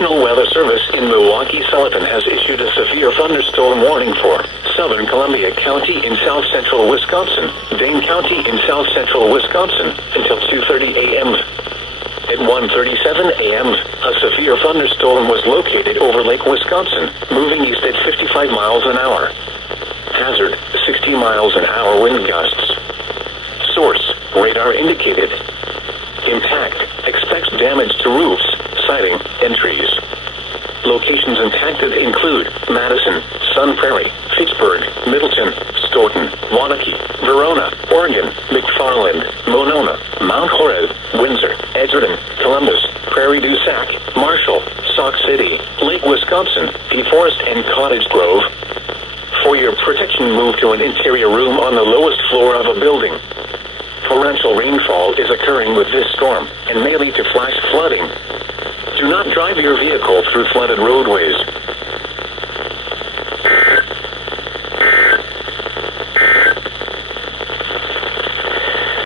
National Weather Service in Milwaukee-Sullivan has issued a severe thunderstorm warning for southern Columbia County in south-central Wisconsin, Dane County in south-central Wisconsin, until 2:30 a.m. At 1:37 a.m., a severe thunderstorm was located over Lake Wisconsin, moving east at 55 miles an hour. Hazard, 60 miles an hour wind gusts. Source, radar indicated. Impact, expects damage to roofs, siding, and trees. Locations impacted include Madison, Sun Prairie, Fitchburg, Middleton, Stoughton, Waunakee, Verona, Oregon, McFarland, Monona, Mount Horeb, Windsor, Edgerton, Columbus, Prairie du Sac, Marshall, Sauk City, Lake Wisconsin, DeForest, and Cottage Grove. For your protection, move to an interior room on the lowest floor of a building. Torrential rainfall is occurring with this storm and may lead to flash flooding. Do not drive your vehicle through flooded roadways.